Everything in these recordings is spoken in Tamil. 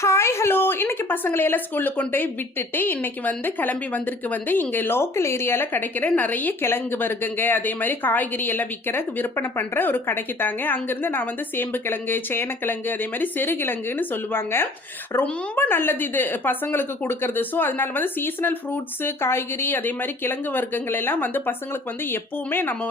ஹாய் ஹலோ இன்னைக்கு பசங்களை எல்லாம் ஸ்கூல்ல கொண்டு போய் விட்டுட்டு இன்னைக்கு கிளம்பி வந்திருக்கு இங்க லோக்கல் ஏரியால கிடைக்கிற நிறைய கிழங்கு வருகுங்க. அதே மாதிரி காய்கறி எல்லாம் விற்கிற விற்பனை பண்ற ஒரு கடைக்கு தாங்க. அங்கிருந்து நான் சேம்பு கிழங்கு, சேனக்கிழங்கு, அதே மாதிரி செருகிழங்குன்னு சொல்லுவாங்க. ரொம்ப நல்லது இது பசங்களுக்கு கொடுக்கறது. ஸோ அதனால சீசனல் ஃப்ரூட்ஸ், காய்கறி, அதே மாதிரி கிழங்கு வர்க்கங்கள் எல்லாம் பசங்களுக்கு எப்பவுமே நம்ம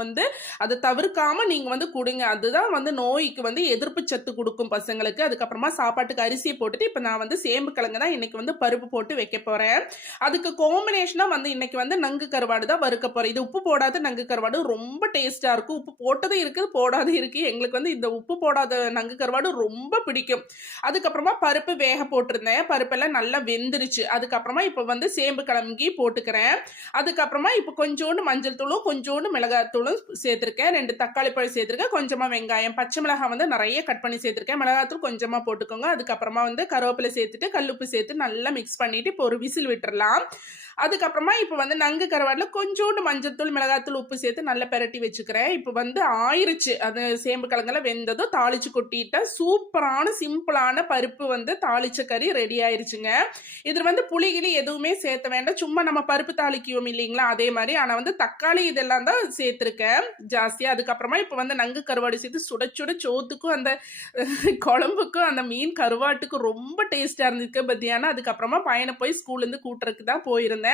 அதை தவிர்க்காம நீங்க கொடுங்க. அதுதான் நோய்க்கு எதிர்ப்பு சத்து கொடுக்கும் பசங்களுக்கு. அதுக்கப்புறமா சாப்பாட்டுக்கு அரிசியை போட்டுட்டு இப்போ நான் சேம்பு கிழங்கு தான் இன்னைக்கு பருப்பு போட்டு வைக்க போறேன். அதுக்கு காம்பினேஷனா இன்னைக்கு நங்கு கருவாடு தான் வறுக்க போறேன். இது உப்பு போடாத நங்கு கருவாடு ரொம்ப டேஸ்டா இருக்கும். உப்பு போட்டது இருக்குது, போடாத இருக்கு. எங்களுக்கு இந்த உப்பு போடாத நங்கு கருவாடு ரொம்ப பிடிக்கும். அதுக்கப்புறமா பருப்பு வேக போட்டிருந்தேன். பருப்பெல்லாம் நல்லா வெந்துருச்சு. அதுக்கப்புறமா இப்போ சேம்பு கிழங்கி போட்டுக்கிறேன். அதுக்கப்புறமா இப்போ கொஞ்சோண்டு மஞ்சள் தூளும் கொஞ்சோண்டு மிளகாத்தூளும் சேர்த்திருக்கேன். 2 தக்காளி பழம் சேர்த்திருக்கேன். கொஞ்சமா வெங்காயம், பச்சை மிளகாய் நிறைய கட் பண்ணி சேர்த்திருக்கேன். மிளகாத்தூள் கொஞ்சமா போட்டுக்கோங்க. அதுக்கப்புறமா கருவேப்பிலை சேர்த்துட்டு கல்லுப்பு சேர்த்து நல்லா மிக்ஸ் பண்ணிட்டு இப்போ ஒரு விசில் விட்டுறலாம். அதுக்கப்புறமா இப்போ நங்கு கருவாடுல கொஞ்சோண்டு மஞ்சத்தூள், மிளகாத்தூள், உப்பு சேர்த்து நல்லா பெரட்டி வச்சுக்கிறேன். இப்போ ஆயிருச்சு. அது சேம்பு கிழங்குல வெந்ததும் தாளிச்சு கொட்டிட்டா சூப்பரான சிம்பிளான பருப்பு தாளிச்ச கறி ரெடி ஆயிருச்சுங்க. இதுல புளிகிளி எதுவுமே சேர்த்த வேண்டாம். சும்மா நம்ம பருப்பு தாளிக்குவோம் இல்லைங்களா, அதே மாதிரி. ஆனா தக்காளி இதெல்லாம் தான் சேர்த்திருக்கேன் ஜாஸ்தியா. அதுக்கப்புறமா இப்போ நங்கு கருவாடு சேர்த்து சுட சுட சோத்துக்கும் அந்த குழம்புக்கும் அந்த மீன் கருவாட்டுக்கும் ரொம்ப டேஸ்டா இருந்துச்சு பத்தியானா. அதுக்கப்புறமா பையனை போய் ஸ்கூல்ல இருந்து கூட்டுறதுக்கு தான் போயிருந்தேன்.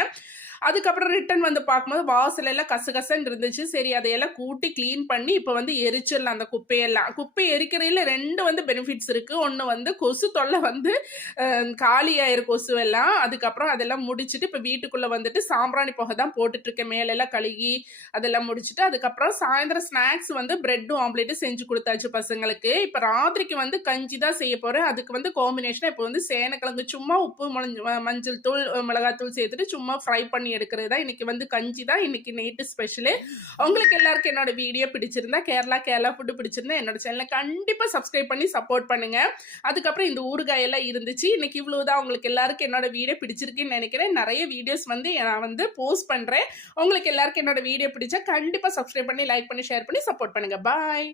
அதுக்கப்புறம் ரிட்டன் பார்க்கும்போது வாசல் எல்லாம் கசகசன்னு இருந்துச்சு. சரி அதையெல்லாம் கூட்டி கிளீன் பண்ணி இப்போ எரிச்சிடலாம் அந்த குப்பையெல்லாம். குப்பை எரிக்கிறதுல 2 பெனிஃபிட்ஸ் இருக்கு. ஒன்று கொசு தொல்லை காலியாயிரும் கொசு எல்லாம். அதுக்கப்புறம் அதெல்லாம் முடிச்சுட்டு இப்போ வீட்டுக்குள்ள சாம்பிராணி புகை தான் போட்டுட்டு இருக்கேன். மேலெல்லாம் கழுகி அதெல்லாம் முடிச்சுட்டு அதுக்கப்புறம் சாயந்தரம் ஸ்நாக்ஸ் பிரெட்டும் ஆம்லேட்டும் செஞ்சு கொடுத்தாச்சு பசங்களுக்கு. இப்போ ராத்திரிக்கு கஞ்சி தான் செய்ய போறேன். அதுக்கு காம்பினேஷனா இப்போ சேனக்கிழங்கு சும்மா உப்பு மஞ்சள் தூள், மிளகாத்தூள் சேர்த்துட்டு சும்மா ஃப்ரை பண்ணி எடுக்கிறது தான். இன்னைக்கு கஞ்சி தான் இன்னைக்கு நைட்டு ஸ்பெஷலு. உங்களுக்கு எல்லாருக்கும் என்னோட வீடியோ பிடிச்சிருந்தா, கேரளா ஃபுட்டு பிடிச்சிருந்தா என்னோட சேனலை கண்டிப்பா சப்ஸ்கிரைப் பண்ணி சப்போர்ட் பண்ணுங்க. அதுக்கப்புறம் இந்த ஊறுகாய் எல்லாம் இருந்துச்சு. இன்னைக்கு இவ்வளவுதான். உங்களுக்கு எல்லாருக்கும் என்னோட வீடியோ பிடிச்சிருக்குன்னு நினைக்கிறேன். நிறைய வீடியோஸ் நான் போஸ்ட் பண்றேன். உங்களுக்கு எல்லாருக்கும் என்னோட வீடியோ பிடிச்சா கண்டிப்பா சப்ஸ்கிரைப் பண்ணி, லைக் பண்ணி, ஷேர் பண்ணி சப்போர்ட் பண்ணுங்க. பாய்.